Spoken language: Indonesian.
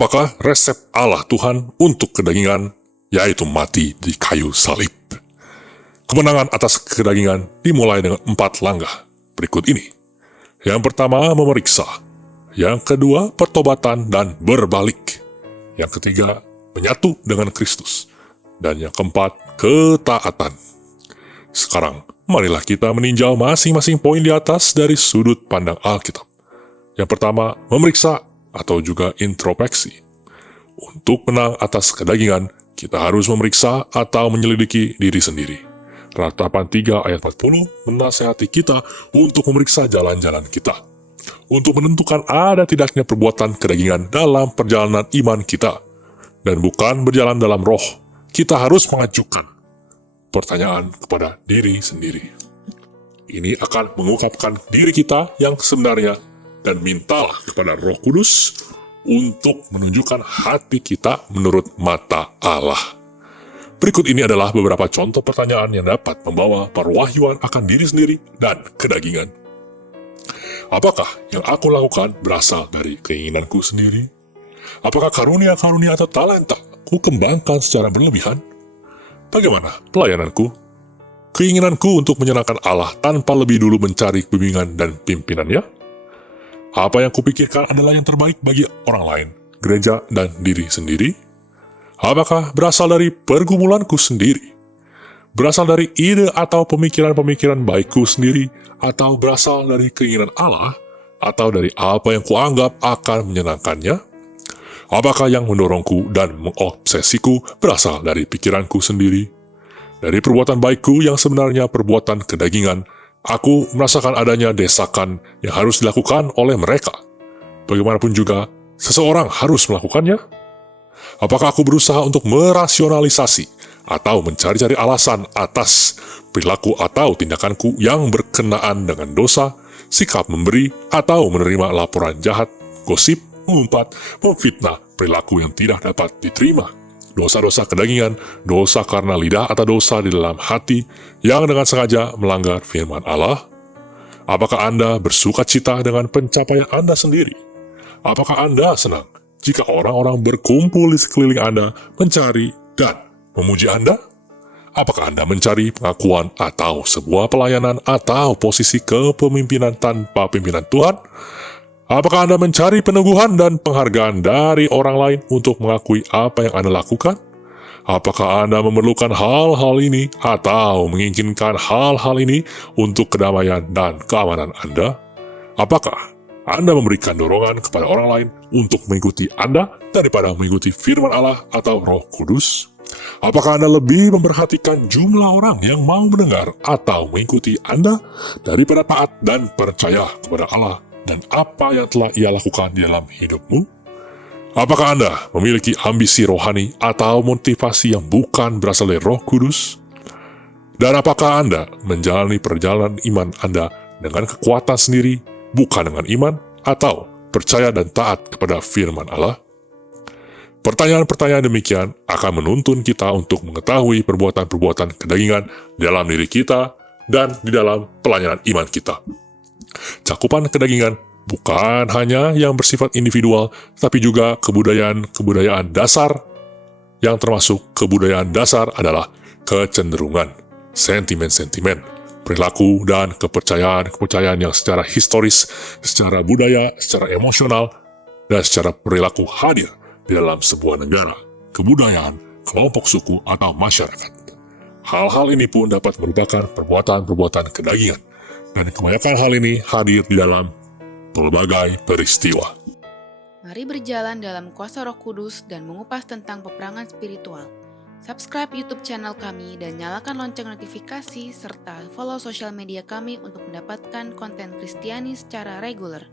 Apakah resep Allah Tuhan untuk kedagingan, yaitu mati di kayu salib? Kemenangan atas kedagingan dimulai dengan 4 langkah berikut ini. Yang pertama, memeriksa. Yang kedua, pertobatan dan berbalik. Yang ketiga, menyatu dengan Kristus. Dan yang keempat, ketaatan. Sekarang, marilah kita meninjau masing-masing poin di atas dari sudut pandang Alkitab. Yang pertama, memeriksa atau juga introspeksi. Untuk menang atas kedagingan, kita harus memeriksa atau menyelidiki diri sendiri. Ratapan 3 ayat 40 menasihati kita untuk memeriksa jalan-jalan kita, untuk menentukan ada tidaknya perbuatan kedagingan dalam perjalanan iman kita, dan bukan berjalan dalam roh. Kita harus mengajukan pertanyaan kepada diri sendiri. Ini akan mengungkapkan diri kita yang sebenarnya, dan mintalah kepada Roh Kudus untuk menunjukkan hati kita menurut mata Allah. Berikut ini adalah beberapa contoh pertanyaan yang dapat membawa perwahyuan akan diri sendiri dan kedagingan. Apakah yang aku lakukan berasal dari keinginanku sendiri? Apakah karunia-karunia atau talenta ku kembangkan secara berlebihan? Bagaimana pelayananku? Keinginanku untuk menyenangkan Allah tanpa lebih dulu mencari bimbingan dan pimpinannya? Apa yang kupikirkan adalah yang terbaik bagi orang lain, gereja, dan diri sendiri? Apakah berasal dari pergumulanku sendiri? Berasal dari ide atau pemikiran-pemikiran baikku sendiri? Atau berasal dari keinginan Allah? Atau dari apa yang kuanggap akan menyenangkannya? Apakah yang mendorongku dan mengobsesiku berasal dari pikiranku sendiri? Dari perbuatan baikku yang sebenarnya perbuatan kedagingan, aku merasakan adanya desakan yang harus dilakukan oleh mereka. Bagaimanapun juga, seseorang harus melakukannya. Apakah aku berusaha untuk merasionalisasi atau mencari-cari alasan atas perilaku atau tindakanku yang berkenaan dengan dosa, sikap memberi atau menerima laporan jahat, gosip, mengumpat, memfitnah, perilaku yang tidak dapat diterima? Dosa-dosa kedagingan, dosa karena lidah atau dosa di dalam hati yang dengan sengaja melanggar firman Allah? Apakah Anda bersuka cita dengan pencapaian Anda sendiri? Apakah Anda senang jika orang-orang berkumpul di sekeliling Anda mencari dan memuji Anda? Apakah Anda mencari pengakuan atau sebuah pelayanan atau posisi kepemimpinan tanpa pimpinan Tuhan? Apakah Anda mencari peneguhan dan penghargaan dari orang lain untuk mengakui apa yang Anda lakukan? Apakah Anda memerlukan hal-hal ini atau menginginkan hal-hal ini untuk kedamaian dan keamanan Anda? Apakah Anda memberikan dorongan kepada orang lain untuk mengikuti Anda daripada mengikuti firman Allah atau Roh Kudus? Apakah Anda lebih memperhatikan jumlah orang yang mau mendengar atau mengikuti Anda daripada taat dan percaya kepada Allah dan apa yang telah Ia lakukan di dalam hidupmu? Apakah Anda memiliki ambisi rohani atau motivasi yang bukan berasal dari Roh Kudus? Dan apakah Anda menjalani perjalanan iman Anda dengan kekuatan sendiri, bukan dengan iman, atau percaya dan taat kepada firman Allah? Pertanyaan-pertanyaan demikian akan menuntun kita untuk mengetahui perbuatan-perbuatan kedagingan dalam diri kita dan di dalam pelayanan iman kita. Cakupan kedagingan bukan hanya yang bersifat individual, tapi juga kebudayaan dasar, yang termasuk kebudayaan dasar adalah kecenderungan, sentimen-sentimen, perilaku, dan kepercayaan yang secara historis, secara budaya, secara emosional, dan secara perilaku hadir di dalam sebuah negara, kebudayaan, kelompok suku, atau masyarakat. Hal-hal ini pun dapat merupakan perbuatan-perbuatan kedagingan, dan kebanyakan hal ini hadir di dalam berbagai peristiwa. Mari berjalan dalam kuasa Roh Kudus dan mengupas tentang peperangan spiritual. Subscribe YouTube channel kami dan nyalakan lonceng notifikasi serta follow sosial media kami untuk mendapatkan konten Kristiani secara reguler.